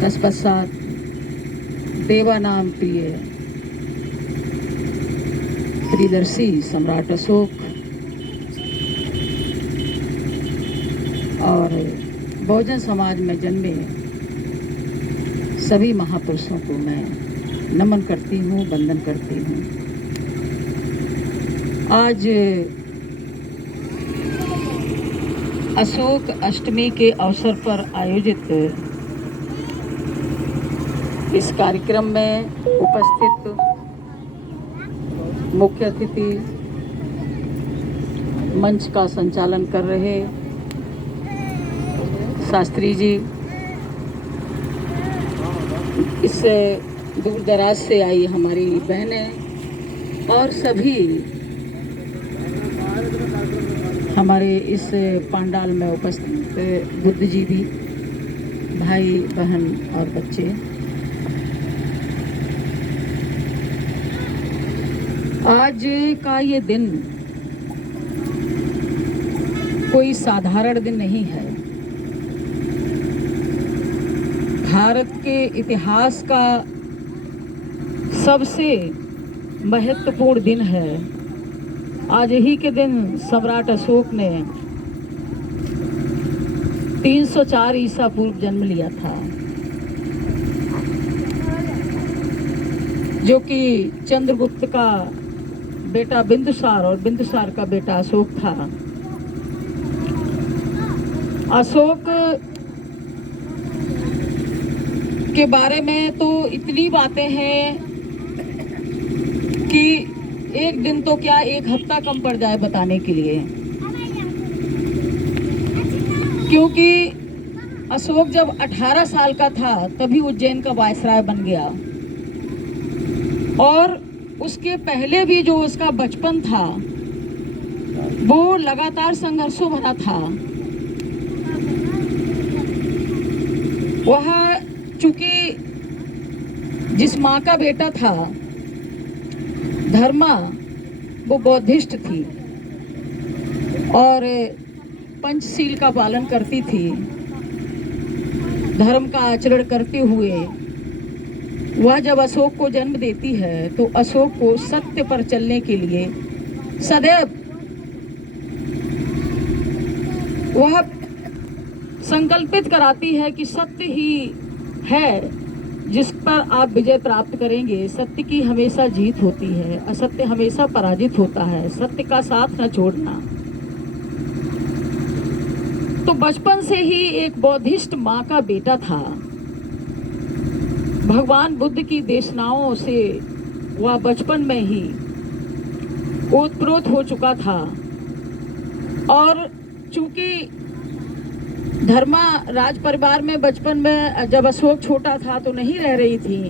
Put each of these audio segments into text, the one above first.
तत्पश्चात देवानाम प्रिय प्रियदर्शी सम्राट अशोक और बहुजन समाज में जन्मे सभी महापुरुषों को मैं नमन करती हूँ, वंदन करती हूँ। आज अशोक अष्टमी के अवसर पर आयोजित इस कार्यक्रम में उपस्थित मुख्य अतिथि, मंच का संचालन कर रहे शास्त्री जी, इससे दूर दराज से आई हमारी बहनें और सभी हमारे इस पंडाल में उपस्थित बुद्धिजीवी भाई बहन और बच्चे, आज का ये दिन कोई साधारण दिन नहीं है। भारत के इतिहास का सबसे महत्वपूर्ण दिन है। आज ही के दिन सम्राट अशोक ने 304 ईसा पूर्व जन्म लिया था, जो कि चंद्रगुप्त का बेटा बिंदुसार और बिंदुसार का बेटा अशोक था। अशोक के बारे में तो इतनी बातें हैं कि एक दिन तो क्या एक हफ्ता कम पड़ जाए बताने के लिए, क्योंकि अशोक जब 18 साल का था तभी उज्जैन का वायसराय बन गया, और उसके पहले भी जो उसका बचपन था वो लगातार संघर्षों भरा था। वह चूंकि जिस माँ का बेटा था धर्मा, वो बौद्धिस्ट थी और पंचशील का पालन करती थी। धर्म का आचरण करते हुए वह जब अशोक को जन्म देती है तो अशोक को सत्य पर चलने के लिए सदैव वह संकल्पित कराती है कि सत्य ही है जिस पर आप विजय प्राप्त करेंगे। सत्य की हमेशा जीत होती है, असत्य हमेशा पराजित होता है, सत्य का साथ न छोड़ना। तो बचपन से ही एक बौद्धिस्ट माँ का बेटा था। भगवान बुद्ध की देशनाओं से वह बचपन में ही ओतप्रोत हो चुका था, और चूंकि धर्मा राज परिवार में बचपन में जब अशोक छोटा था तो नहीं रह रही थी,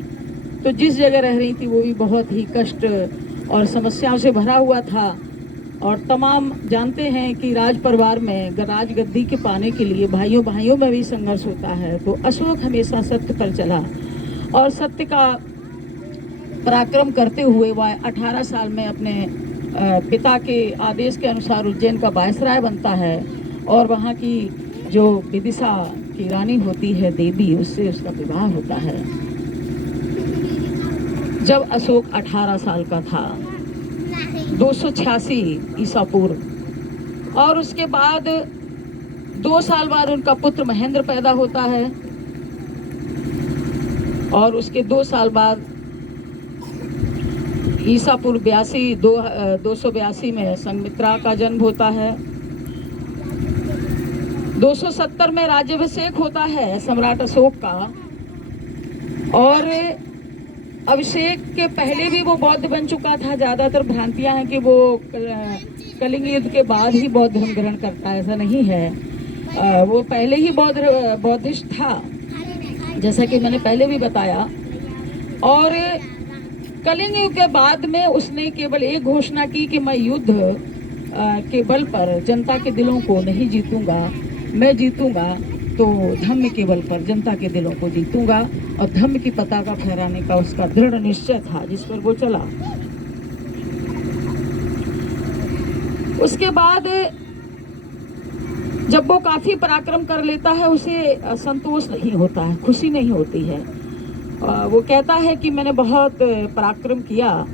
तो जिस जगह रह रही थी वो भी बहुत ही कष्ट और समस्याओं से भरा हुआ था। और तमाम जानते हैं कि राज परिवार में राज गद्दी के पाने के लिए भाइयों भाइयों में भी संघर्ष होता है। तो अशोक हमेशा सत्य पर चला और सत्य का पराक्रम करते हुए वह 18 साल में अपने पिता के आदेश के अनुसार उज्जैन का वायसराय बनता है, और वहाँ की जो विदिशा की रानी होती है देवी, उससे उसका विवाह होता है जब अशोक 18 साल का था, 286 ईसा पूर्व। और उसके बाद 2 साल बाद उनका पुत्र महेंद्र पैदा होता है, और उसके 2 साल बाद ईसा पूर्व 282 में संघमित्रा का जन्म होता है। 270 में राज्याभिषेक होता है सम्राट अशोक का, और अभिषेक के पहले भी वो बौद्ध बन चुका था। ज़्यादातर भ्रांतियां हैं कि वो कलिंग युद्ध के बाद ही बौद्ध धर्म ग्रहण करता है, ऐसा नहीं है। वो पहले ही बौद्धिस्ट था, जैसा कि मैंने पहले भी बताया। और कलिंग युग के बाद में उसने केवल एक घोषणा की कि मैं युद्ध के बल पर जनता के दिलों को नहीं जीतूंगा, मैं जीतूंगा तो धम्म के बल पर जनता के दिलों को जीतूंगा, और धम्म की पताका फहराने का उसका दृढ़ निश्चय था जिस पर वो चला। उसके बाद जब वो काफ़ी पराक्रम कर लेता है उसे संतोष नहीं होता है, खुशी नहीं होती है। वो कहता है कि मैंने बहुत पराक्रम किया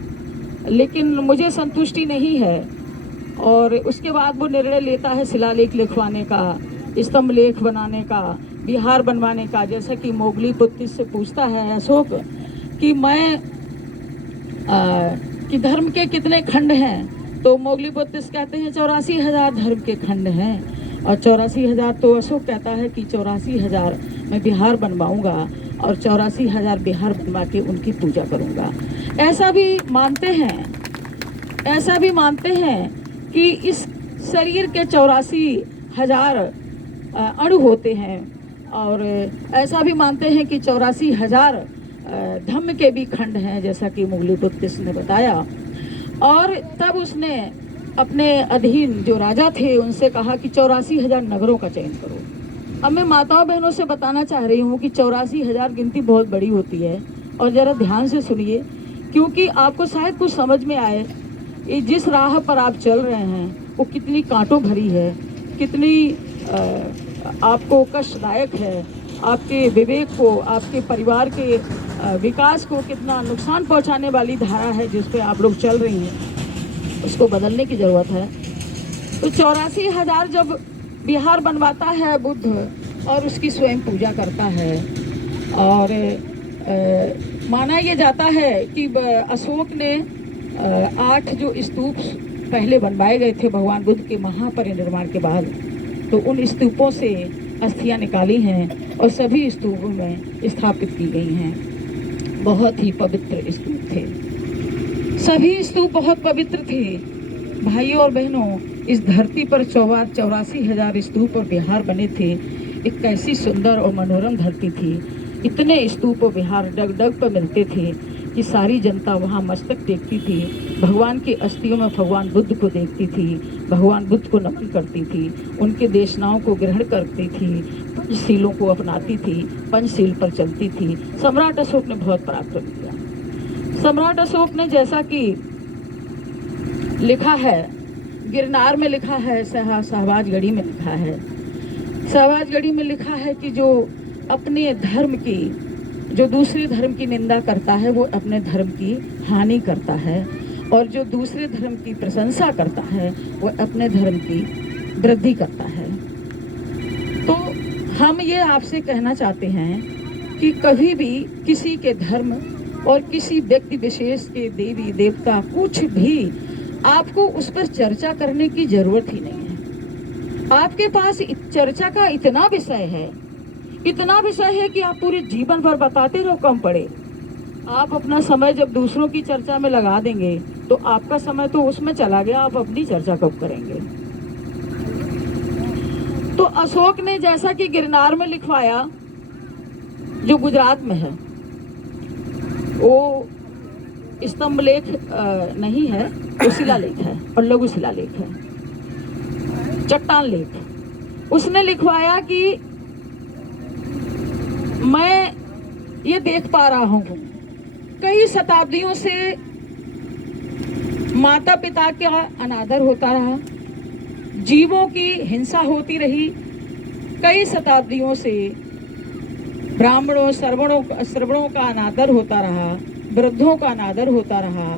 लेकिन मुझे संतुष्टि नहीं है। और उसके बाद वो निर्णय लेता है शिलालेख लिखवाने का, स्तंभ लेख बनाने का, विहार बनवाने का। जैसा कि मोगली पुत्र से पूछता है अशोक कि कि धर्म के कितने खंड हैं, तो मोगली पुत्र कहते हैं 84,000 धर्म के खंड हैं। और 84,000 तो अशोक कहता है कि 84,000 मैं विहार बनवाऊंगा और 84,000 विहार बनवा के उनकी पूजा करूंगा। ऐसा भी मानते हैं कि इस शरीर के 84,000 अणु होते हैं। और ऐसा भी मानते हैं कि 84,000 धम्म के भी खंड हैं, जैसा कि मुगली पुत्र ने बताया। और तब उसने अपने अधीन जो राजा थे उनसे कहा कि 84,000 नगरों का चयन करो। अब मैं माताओं बहनों से बताना चाह रही हूँ कि 84,000 गिनती बहुत बड़ी होती है। और ज़रा ध्यान से सुनिए, क्योंकि आपको शायद कुछ समझ में आए कि जिस राह पर आप चल रहे हैं वो कितनी कांटों भरी है, कितनी आपको कष्टदायक है, आपके विवेक को, आपके परिवार के विकास को कितना नुकसान पहुंचाने वाली धारा है जिस पे आप लोग चल रही हैं। उसको बदलने की ज़रूरत है। तो 84,000 जब विहार बनवाता है बुद्ध और उसकी स्वयं पूजा करता है। और माना यह जाता है कि अशोक ने 8 जो स्तूप पहले बनवाए गए थे भगवान बुद्ध के महापरिनिर्वाण के बाद, तो उन स्तूपों से अस्थियां निकाली हैं और सभी स्तूपों में स्थापित की गई हैं। बहुत ही पवित्र स्तूप थे, सभी स्तूप बहुत पवित्र थे। भाइयों और बहनों, इस धरती पर 84,000 स्तूप और विहार बने थे। एक कैसी सुंदर और मनोरम धरती थी। इतने स्तूप और विहार डग डग पर मिलते थे कि सारी जनता वहाँ मस्तक टेकती थी, भगवान की अस्थियों में भगवान बुद्ध को देखती थी, भगवान बुद्ध को नमन करती थी, उनके देशनाओं को ग्रहण करती थी, पंचशीलों को अपनाती थी, पंचशील पर चलती थी। सम्राट अशोक ने बहुत पराक्रम किया। सम्राट अशोक ने, जैसा कि लिखा है गिरनार में, लिखा है शहबाजगढ़ी में लिखा है, शहबाजगढ़ी में लिखा है कि जो अपने धर्म की, जो दूसरे धर्म की निंदा करता है वो अपने धर्म की हानि करता है, और जो दूसरे धर्म की प्रशंसा करता है वो अपने धर्म की वृद्धि करता है। तो हम ये आपसे कहना चाहते हैं कि कभी भी किसी के धर्म और किसी व्यक्ति विशेष के देवी देवता कुछ भी आपको उस पर चर्चा करने की जरूरत ही नहीं है। आपके पास चर्चा का इतना विषय है कि आप पूरे जीवन भर बताते रहो, कम पड़े। आप अपना समय जब दूसरों की चर्चा में लगा देंगे तो आपका समय तो उसमें चला गया, आप अपनी चर्चा कब करेंगे। तो अशोक ने जैसा कि गिरनार में लिखवाया, जो गुजरात में है, वो स्तंभ लेख नहीं है, वो शिलालेख है और लघु शिलालेख है, चट्टान लेख। उसने लिखवाया कि मैं ये देख पा रहा हूँ कई शताब्दियों से माता पिता का अनादर होता रहा, जीवों की हिंसा होती रही, कई शताब्दियों से ब्राह्मणों श्रवणों का अनादर होता रहा, वृद्धों का अनादर होता रहा।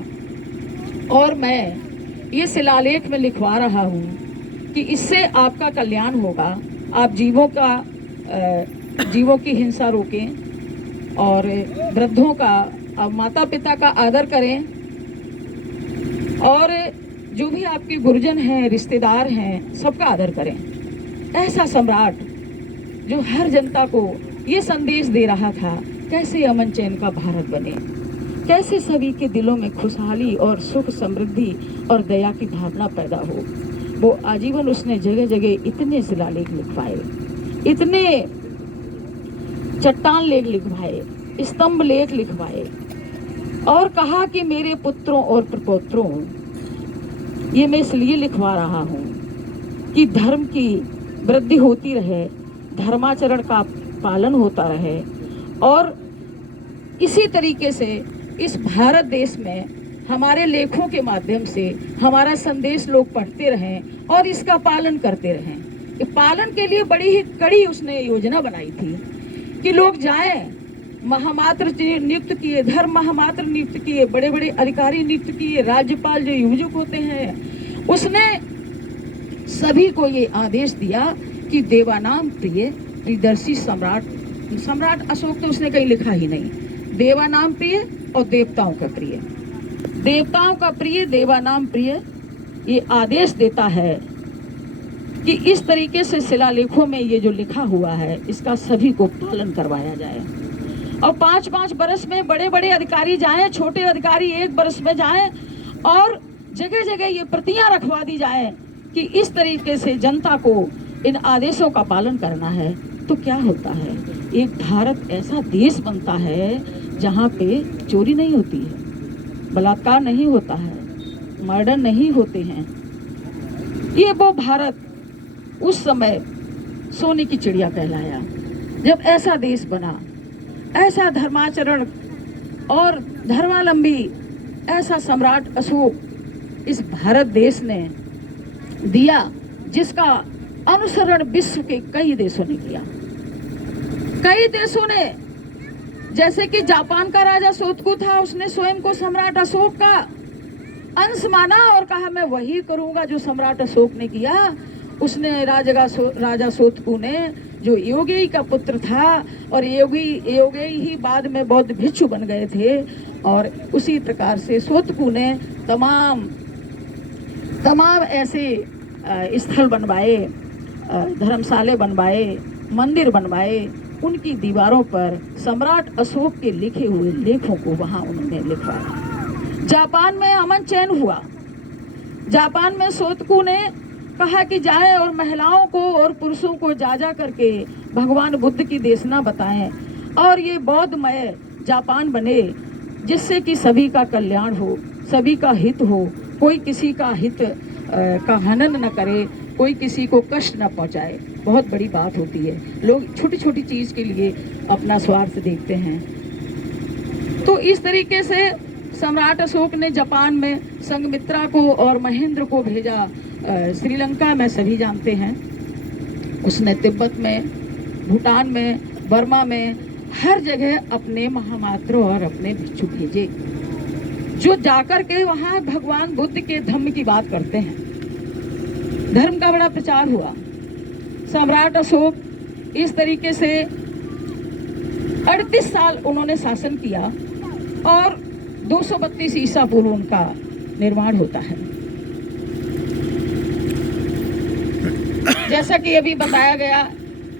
और मैं ये शिलालेख में लिखवा रहा हूँ कि इससे आपका कल्याण होगा। आप जीवों की हिंसा रोकें और वृद्धों का, माता पिता का आदर करें, और जो भी आपके गुरुजन हैं, रिश्तेदार हैं, सबका आदर करें। ऐसा सम्राट जो हर जनता को ये संदेश दे रहा था, कैसे अमन चैन का भारत बने, कैसे सभी के दिलों में खुशहाली और सुख समृद्धि और दया की भावना पैदा हो। वो आजीवन उसने जगह जगह इतने शिलालेख लिखवाए, इतने चट्टान लेख लिखवाए, स्तंभ लेख लिखवाए, और कहा कि मेरे पुत्रों और प्रपौत्रों, ये मैं इसलिए लिखवा रहा हूँ कि धर्म की वृद्धि होती रहे, धर्माचरण का पालन होता रहे, और इसी तरीके से इस भारत देश में हमारे लेखों के माध्यम से हमारा संदेश लोग पढ़ते रहें और इसका पालन करते रहें। पालन के लिए बड़ी ही कड़ी उसने योजना बनाई थी कि लोग जाएं, महामात्र नियुक्त किए, धर्म महामात्र नियुक्त किए, बड़े बड़े अधिकारी नियुक्त किए, राज्यपाल जो युवक होते हैं, उसने सभी को ये आदेश दिया कि देवानाम प्रिय प्रियदर्शी सम्राट अशोक तो उसने कहीं लिखा ही नहीं, देवानाम प्रिय और देवताओं का प्रिय, देवताओं का प्रिय, देवानाम प्रिय, ये आदेश देता है कि इस तरीके से शिलालेखों में ये जो लिखा हुआ है इसका सभी को पालन करवाया जाए। और 5-5 बरस में बड़े बड़े अधिकारी जाएं, छोटे अधिकारी 1 बरस में जाएं और जगह जगह ये प्रतियां रखवा दी जाए कि इस तरीके से जनता को इन आदेशों का पालन करना है। तो क्या होता है, एक भारत ऐसा देश बनता है जहाँ पे चोरी नहीं होती है, बलात्कार नहीं होता है, मर्डर नहीं होते हैं। ये वो भारत उस समय सोने की चिड़िया कहलाया जब ऐसा देश बना, ऐसा धर्माचरण और धर्मावलंबी ऐसा सम्राट अशोक इस भारत देश ने दिया, जिसका अनुसरण विश्व के कई देशों ने किया। कई देशों ने, जैसे कि जापान का राजा सोतकू था, उसने स्वयं को सम्राट अशोक का अंश माना और कहा मैं वही करूंगा जो सम्राट अशोक ने किया। उसने राजा सोतकू ने, जो योगी का पुत्र था और योगी ही बाद में बौद्ध भिक्षु बन गए थे, और उसी प्रकार से सोतकू ने तमाम ऐसे स्थल बनवाए, धर्मशाले बनवाए, मंदिर बनवाए। उनकी दीवारों पर सम्राट अशोक के लिखे हुए लेखों को वहां उन्होंने लिखवाया। जापान में अमन चैन हुआ। जापान में सोतकू ने कहा कि जाए और महिलाओं को और पुरुषों को जा करके भगवान बुद्ध की देशना बताएं और ये बौद्धमय जापान बने, जिससे कि सभी का कल्याण हो, सभी का हित हो, कोई किसी का हित का हनन न करे, कोई किसी को कष्ट न पहुंचाए। बहुत बड़ी बात होती है, लोग छोटी छोटी चीज के लिए अपना स्वार्थ देखते हैं। तो इस तरीके से सम्राट अशोक ने जापान में संघमित्रा को और महेंद्र को भेजा। श्रीलंका में सभी जानते हैं, उसने तिब्बत में, भूटान में, बर्मा में, हर जगह अपने महामात्र और अपने भिक्षु भेजे, जो जाकर के वहां भगवान बुद्ध के धम्म की बात करते हैं। धर्म का बड़ा प्रचार हुआ। सम्राट अशोक इस तरीके से 38 साल उन्होंने शासन किया और 232 ईसा पूर्व उनका निर्माण होता है। जैसा कि अभी बताया गया,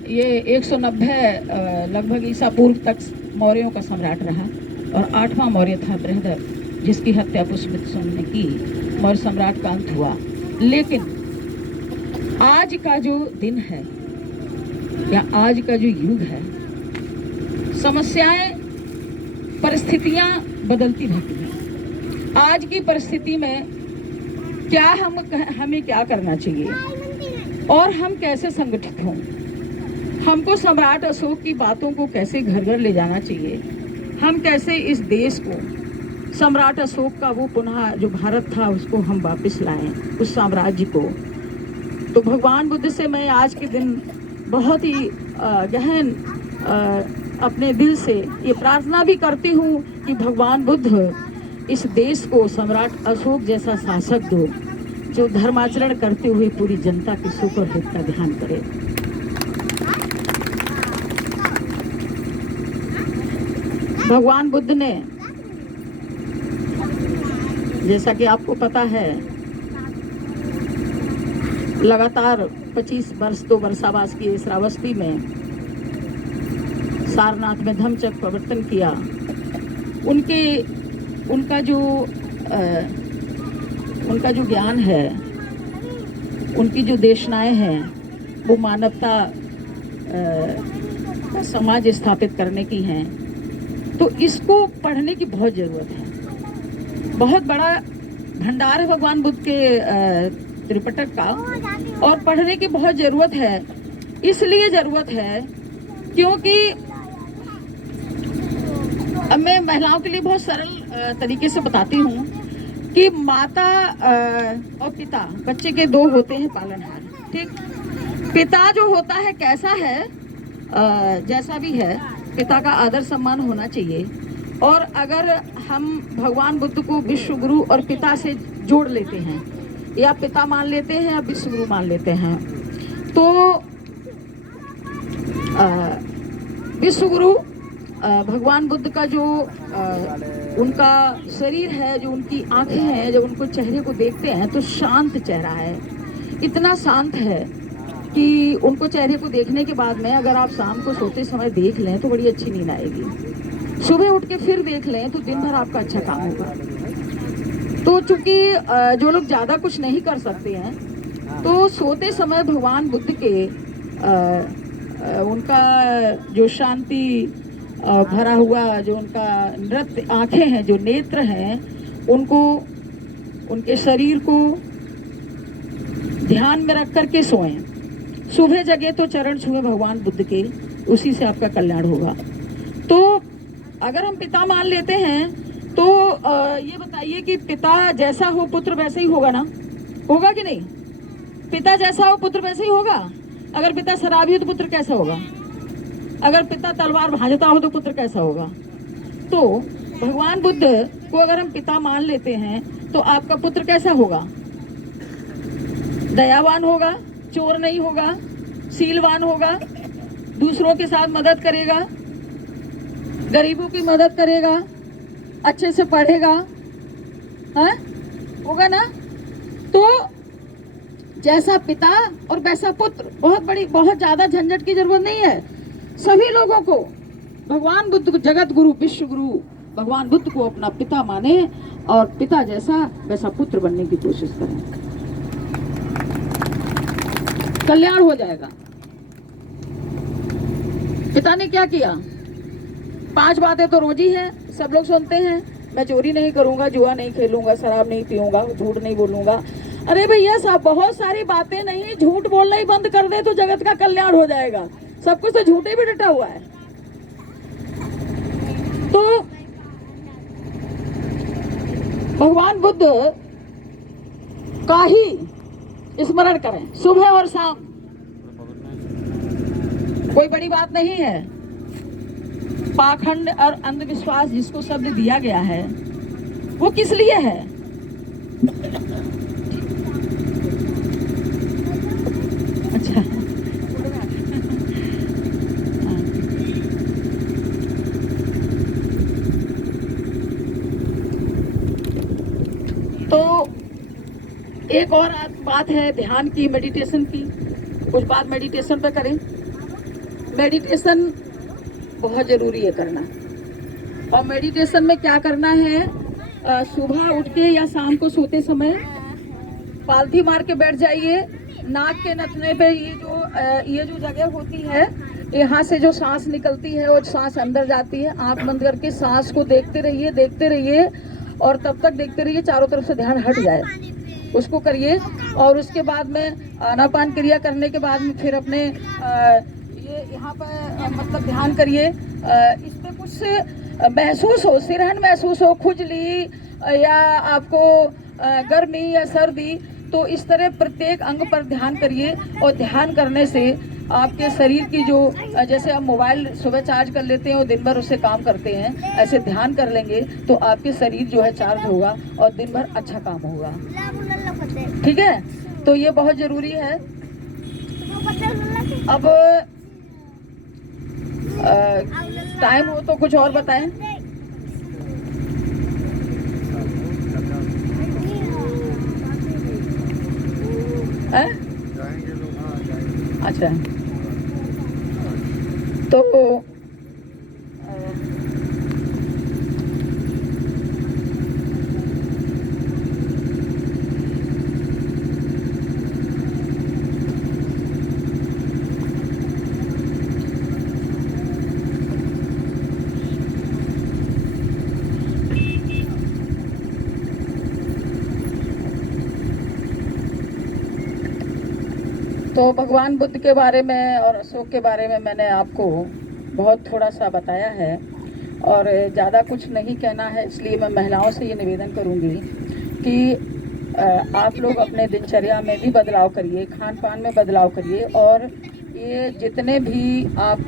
ये 190 लगभग ईसा पूर्व तक मौर्यों का सम्राट रहा और 8वां मौर्य था बृहदर, जिसकी हत्या पुष्यमित्र ने की। मौर्य सम्राट का अंत हुआ। लेकिन आज का जो दिन है या आज का जो युग है, समस्याएं, परिस्थितियां बदलती रहती हैं। आज की परिस्थिति में क्या हमें क्या करना चाहिए और हम कैसे संगठित हों, हमको सम्राट अशोक की बातों को कैसे घर घर ले जाना चाहिए, हम कैसे इस देश को, सम्राट अशोक का वो पुनः जो भारत था उसको हम वापस लाएं, उस साम्राज्य को। तो भगवान बुद्ध से मैं आज के दिन बहुत ही गहन अपने दिल से ये प्रार्थना भी करती हूँ कि भगवान बुद्ध इस देश को सम्राट अशोक जैसा शासक दो, जो धर्माचरण करते हुए पूरी जनता के सुख और हित का ध्यान करे। भगवान बुद्ध ने, जैसा कि आपको पता है, लगातार 25 वर्ष तो वर्षावास की श्रावस्ती में, सारनाथ में धम्मचक्र प्रवर्तन किया। उनका जो ज्ञान है, उनकी जो देशनाएं हैं, वो मानवता का समाज स्थापित करने की हैं। तो इसको पढ़ने की बहुत ज़रूरत है। बहुत बड़ा भंडार है भगवान बुद्ध के त्रिपिटक का, और पढ़ने की बहुत ज़रूरत है। इसलिए ज़रूरत है क्योंकि अब मैं महिलाओं के लिए बहुत सरल तरीके से बताती हूँ कि माता और पिता, बच्चे के 2 होते हैं पालनहार, ठीक। पिता जो होता है कैसा है, जैसा भी है, पिता का आदर सम्मान होना चाहिए। और अगर हम भगवान बुद्ध को विश्व गुरु और पिता से जोड़ लेते हैं, या पिता मान लेते हैं या विश्व गुरु मान लेते हैं, तो विश्व गुरु भगवान बुद्ध का जो उनका शरीर है, जो उनकी आंखें हैं, जब उनको चेहरे को देखते हैं तो शांत चेहरा है, इतना शांत है कि उनको चेहरे को देखने के बाद में अगर आप शाम को सोते समय देख लें तो बड़ी अच्छी नींद आएगी। सुबह उठ के फिर देख लें तो दिन भर आपका अच्छा काम होगा। तो चूंकि जो लोग ज़्यादा कुछ नहीं कर सकते हैं, तो सोते समय भगवान बुद्ध के उनका जो शांति भरा हुआ जो उनका नृत्य आंखें हैं, जो नेत्र हैं, उनको, उनके शरीर को ध्यान में रख करके सोएं। सुबह जगे तो चरण छुए भगवान बुद्ध के, उसी से आपका कल्याण होगा। तो अगर हम पिता मान लेते हैं तो ये बताइए कि पिता जैसा हो पुत्र वैसे ही होगा ना, होगा कि नहीं? पिता जैसा हो पुत्र वैसे ही होगा। अगर पिता शराबी हो तो पुत्र कैसा होगा? अगर पिता तलवार भाजता हो तो पुत्र कैसा होगा? तो भगवान बुद्ध को अगर हम पिता मान लेते हैं तो आपका पुत्र कैसा होगा? दयावान होगा, चोर नहीं होगा, शीलवान होगा, दूसरों के साथ मदद करेगा, गरीबों की मदद करेगा, अच्छे से पढ़ेगा, हाँ होगा ना? तो जैसा पिता और वैसा पुत्र, बहुत ज्यादा झंझट की जरूरत नहीं है। सभी लोगों को भगवान बुद्ध को, जगत गुरु विश्व गुरु भगवान बुद्ध को अपना पिता माने और पिता जैसा वैसा पुत्र बनने की कोशिश करें, कल्याण हो जाएगा। पिता ने क्या किया? 5 बातें तो रोज ही है, सब लोग सुनते हैं। मैं चोरी नहीं करूंगा, जुआ नहीं खेलूंगा, शराब नहीं पीऊंगा, झूठ नहीं बोलूंगा। अरे भैया सब बहुत सारी बातें नहीं, झूठ बोलना ही बंद कर दे तो जगत का कल्याण हो जाएगा। सब कुछ तो झूठे भी डटा हुआ है। तो भगवान बुद्ध का ही स्मरण करें सुबह और शाम, कोई बड़ी बात नहीं है। पाखंड और अंधविश्वास जिसको शब्द दिया गया है वो किस लिए है? अच्छा तो एक और बात है ध्यान की, मेडिटेशन की। कुछ बात मेडिटेशन पे करें। मेडिटेशन बहुत जरूरी है करना। और मेडिटेशन में क्या करना है? सुबह उठ के या शाम को सोते समय पालथी मार के बैठ जाइए। नाक के नथने पे ये जो जगह होती है, यहाँ से जो सांस निकलती है वो सांस अंदर जाती है। आंख बंद करके सांस को देखते रहिए और तब तक देखते रहिए चारों तरफ से ध्यान हट जाए, उसको करिए। और उसके बाद में आनापान क्रिया करने के बाद में फिर अपने ये यहाँ पर मतलब ध्यान करिए। इस पे कुछ महसूस हो, सिरहन महसूस हो, खुजली या आपको गर्मी या सर्दी, तो इस तरह प्रत्येक अंग पर ध्यान करिए। और ध्यान करने से आपके शरीर की जो, जैसे हम मोबाइल सुबह चार्ज कर लेते हैं और दिन भर उससे काम करते हैं, ऐसे ध्यान कर लेंगे तो आपके शरीर जो है चार्ज होगा और दिन भर अच्छा काम होगा। ठीक है, तो ये बहुत जरूरी है। अब टाइम हो तो कुछ और बताएं। अच्छा, तो तो भगवान बुद्ध के बारे में और अशोक के बारे में मैंने आपको बहुत थोड़ा सा बताया है और ज़्यादा कुछ नहीं कहना है। इसलिए मैं महिलाओं से ये निवेदन करूँगी कि आप लोग अपने दिनचर्या में भी बदलाव करिए, खान पान में बदलाव करिए। और ये जितने भी आप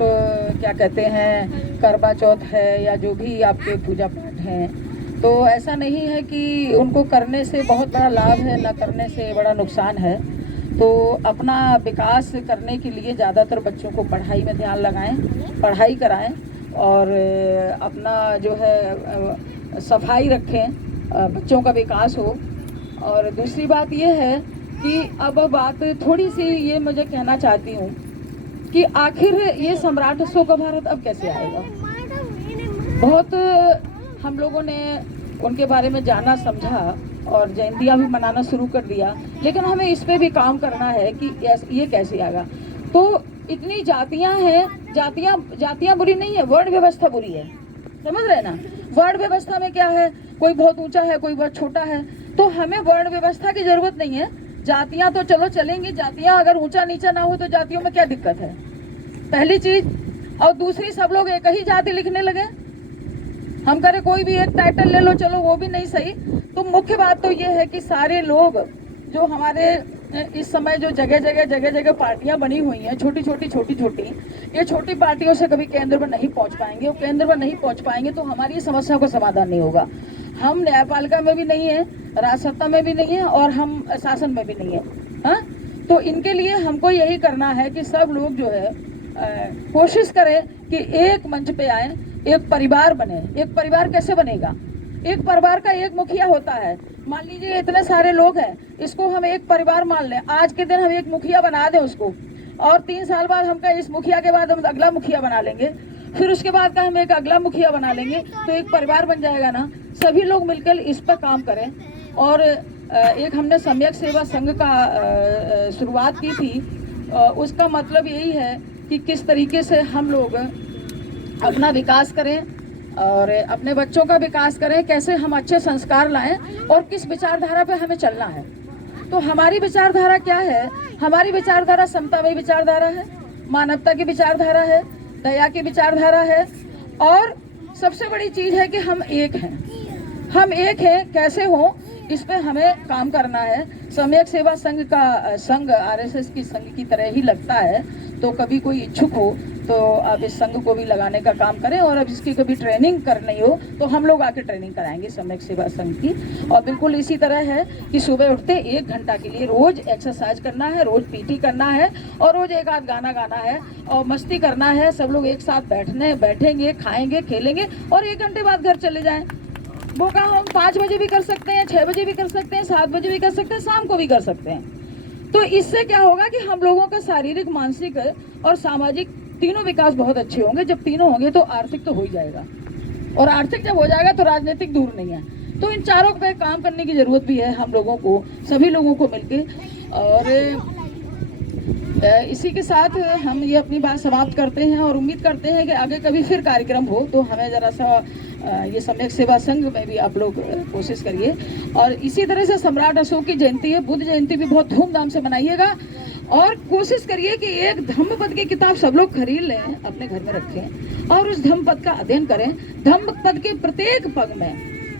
क्या कहते हैं करवा चौथ है या जो भी आपके पूजा पाठ हैं, तो ऐसा नहीं है कि उनको करने से बहुत बड़ा लाभ है, न करने से बड़ा नुकसान है। तो अपना विकास करने के लिए ज़्यादातर बच्चों को पढ़ाई में ध्यान लगाएं, पढ़ाई कराएं और अपना जो है सफाई रखें, बच्चों का विकास हो। और दूसरी बात ये है कि अब बात थोड़ी सी ये मुझे कहना चाहती हूँ कि आखिर ये सम्राट अशोक का भारत अब कैसे आएगा। बहुत हम लोगों ने उनके बारे में जाना समझा और जयंतियाँ भी मनाना शुरू कर दिया, लेकिन हमें इस पे भी काम करना है कि ये कैसे आएगा। तो इतनी जातियाँ हैं, जातियाँ बुरी नहीं है, वर्ण व्यवस्था बुरी है, समझ रहे ना। वर्ण व्यवस्था में क्या है, कोई बहुत ऊंचा है, कोई बहुत छोटा है, तो हमें वर्ण व्यवस्था की जरूरत नहीं है। जातियाँ तो चलो चलेंगी, जातियाँ अगर ऊंचा नीचा ना हो तो जातियों में क्या दिक्कत है, पहली चीज। और दूसरी, सब लोग एक ही जाति लिखने लगे, हम करें कोई भी एक टाइटल ले लो, चलो वो भी नहीं सही। तो मुख्य बात तो ये है कि सारे लोग जो हमारे इस समय जो जगह जगह पार्टियां बनी हुई हैं, छोटी छोटी, ये छोटी पार्टियों से कभी केंद्र में नहीं पहुंच पाएंगे। और केंद्र में नहीं पहुंच पाएंगे तो हमारी समस्या का समाधान नहीं होगा। हम न्यायपालिका में भी नहीं है, राजसत्ता में भी नहीं है और हम शासन में भी नहीं है। हाँ, तो इनके लिए हमको यही करना है कि सब लोग जो है कोशिश करें कि एक मंच पे आए, एक परिवार बने। एक परिवार कैसे बनेगा, एक परिवार का एक मुखिया होता है। मान लीजिए इतने सारे लोग हैं, इसको हम एक परिवार मान लें, आज के दिन हम एक मुखिया बना दें उसको, और 3 साल बाद हम इस मुखिया के बाद हम अगला मुखिया बना लेंगे, फिर उसके बाद का हम एक अगला मुखिया बना लेंगे, तो एक परिवार बन जाएगा ना। सभी लोग मिलकर इस पर काम करें। और एक हमने सम्यक सेवा संघ का शुरुआत की थी, उसका मतलब यही है कि किस तरीके से हम लोग अपना विकास करें और अपने बच्चों का विकास करें, कैसे हम अच्छे संस्कार लाएं और किस विचारधारा पे हमें चलना है। तो हमारी विचारधारा क्या है, हमारी विचारधारा समतामयी विचारधारा है, मानवता की विचारधारा है, दया की विचारधारा है, और सबसे बड़ी चीज है कि हम एक हैं। हम एक हैं, कैसे हो इस पे हमें काम करना है। सम्यक सेवा संघ का संघ आरएसएस की संघ की तरह ही लगता है, तो कभी कोई इच्छुक हो तो आप इस संघ को भी लगाने का काम करें। और अब इसकी कभी ट्रेनिंग करनी हो तो हम लोग आके ट्रेनिंग कराएंगे सम्यक सेवा संघ की। और बिल्कुल इसी तरह है कि सुबह उठते 1 घंटा के लिए रोज एक्सरसाइज करना है, रोज पीटी करना है और रोज एक आध गाना गाना है और मस्ती करना है। सब लोग एक साथ बैठेंगे, खाएंगे, खेलेंगे और 1 घंटे बाद घर चले जाएं। वो काम हम 5 बजे भी कर सकते हैं, 6 बजे भी कर सकते हैं, 7 बजे भी कर सकते हैं, शाम को भी कर सकते हैं। तो इससे क्या होगा कि हम लोगों का शारीरिक, मानसिक और सामाजिक तीनों विकास बहुत अच्छे होंगे। जब तीनों होंगे तो आर्थिक तो हो ही जाएगा, और आर्थिक जब हो जाएगा तो राजनीतिक दूर नहीं है। तो इन चारों पे काम करने की जरूरत भी है हम लोगों को, सभी लोगों को मिलके। और इसी के साथ हम ये अपनी बात समाप्त करते हैं और उम्मीद करते हैं कि आगे कभी फिर कार्यक्रम हो तो हमें जरा सा ये सम्यक सेवा संघ में भी आप लोग कोशिश करिए। और इसी तरह से सम्राट अशोक की जयंती है, बुद्ध जयंती भी बहुत धूमधाम से मनाइएगा। और कोशिश करिए कि एक धम्मपद की किताब सब लोग खरीद लें, अपने घर में रखें और उस धम्मपद का अध्ययन करें। धम्मपद के प्रत्येक पग में,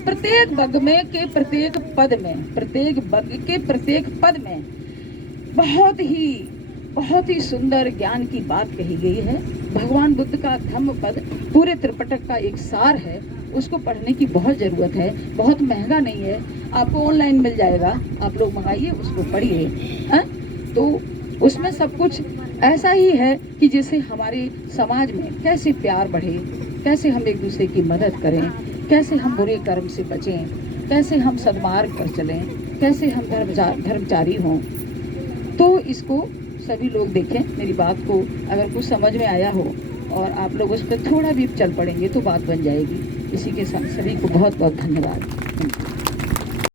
प्रत्येक बग में के प्रत्येक पद में, प्रत्येक बग के प्रत्येक पद में बहुत ही सुंदर ज्ञान की बात कही गई है। भगवान बुद्ध का धम्मपद पूरे त्रिपिटक का एक सार है, उसको पढ़ने की बहुत ज़रूरत है। बहुत महंगा नहीं है, आपको ऑनलाइन मिल जाएगा, आप लोग मंगाइए, उसको पढ़िए। तो उसमें सब कुछ ऐसा ही है कि जिससे हमारे समाज में कैसे प्यार बढ़े, कैसे हम एक दूसरे की मदद करें, कैसे हम बुरे कर्म से बचें, कैसे हम सद्मार्ग पर चलें, कैसे हम धर्मचारी हों। तो इसको सभी लोग देखें, मेरी बात को अगर कुछ समझ में आया हो और आप लोग उस पर थोड़ा भी चल पड़ेंगे तो बात बन जाएगी। इसी के साथ सभी को बहुत बहुत धन्यवाद।